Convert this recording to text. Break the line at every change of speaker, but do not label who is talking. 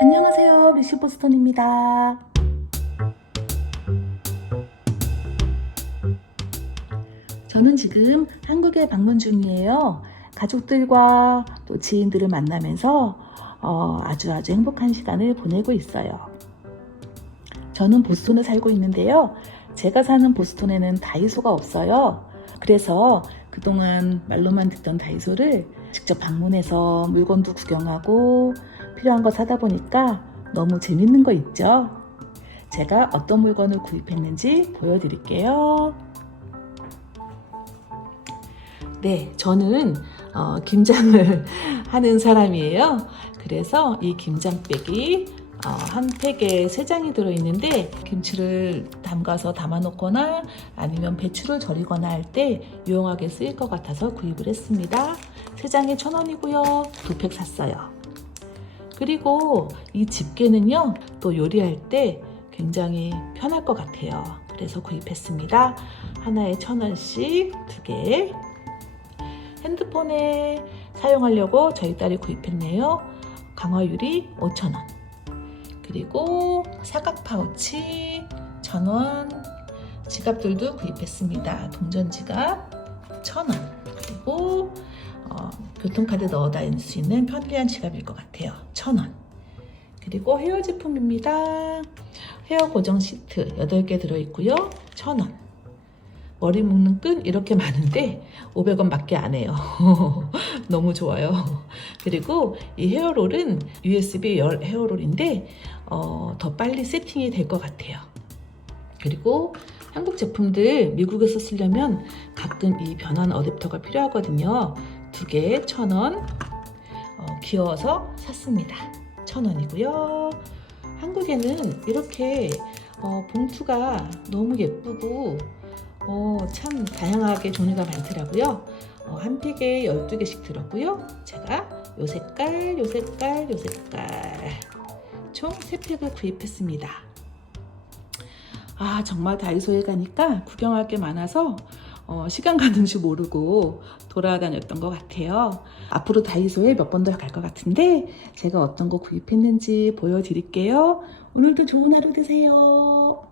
안녕하세요. 리시 보스턴입니다. 저는 지금 한국에 방문 중이에요. 가족들과 또 지인들을 만나면서 어, 아주 아주 행복한 시간을 보내고 있어요. 저는 보스턴에 살고 있는데요. 제가 사는 보스턴에는 다이소가 없어요. 그래서 그동안 말로만 듣던 다이소를 직접 방문해서 물건도 구경하고 필요한 거 사다 보니까 너무 재밌는 거 있죠? 제가 어떤 물건을 구입했는지 보여드릴게요. 네, 저는 어, 김장을 하는 사람이에요. 그래서 이 김장백이 어, 한 팩에 세 장이 들어있는데 김치를 담가서 담아놓거나 아니면 배추를 절이거나 할 때 유용하게 쓰일 것 같아서 구입을 했습니다. 세 장에 천 원이고요. 두 팩 샀어요. 그리고 이 집게는요, 또 요리할 때 굉장히 편할 것 같아요. 그래서 구입했습니다. 하나에 천 원씩 두 개. 핸드폰에 사용하려고 저희 딸이 구입했네요. 강화유리 5천 원. 그리고 사각 파우치 1,000원. 지갑들도 구입했습니다. 동전 지갑 1,000원. 그리고 어, 교통카드 넣어 다닐 수 있는 편리한 지갑일 것 같아요. 1,000원. 그리고 헤어 제품입니다. 헤어 고정 시트 8개 들어있고요. 1,000원. 머리 묶는 끈 이렇게 많은데 500원 밖에 안 해요. 너무 좋아요. 그리고 이 헤어롤은 USB 열 헤어롤인데 어, 더 빨리 세팅이 될 것 같아요. 그리고 한국 제품들 미국에서 쓰려면 가끔 이 변환 어댑터가 필요하거든요. 두 개에 천 원. 어, 귀여워서 샀습니다. 천 원이고요. 한국에는 이렇게 어, 봉투가 너무 예쁘고 어, 참 다양하게 종류가 많더라고요. 어, 한 팩에 12개씩 들었고요. 제가 요 색깔, 요 색깔, 요 색깔 총 3팩을 구입했습니다. 아 정말 다이소에 가니까 구경할 게 많아서 어, 시간 가는 줄 모르고 돌아다녔던 것 같아요. 앞으로 다이소에 몇 번 더 갈 것 같은데 제가 어떤 거 구입했는지 보여드릴게요. 오늘도 좋은 하루 되세요.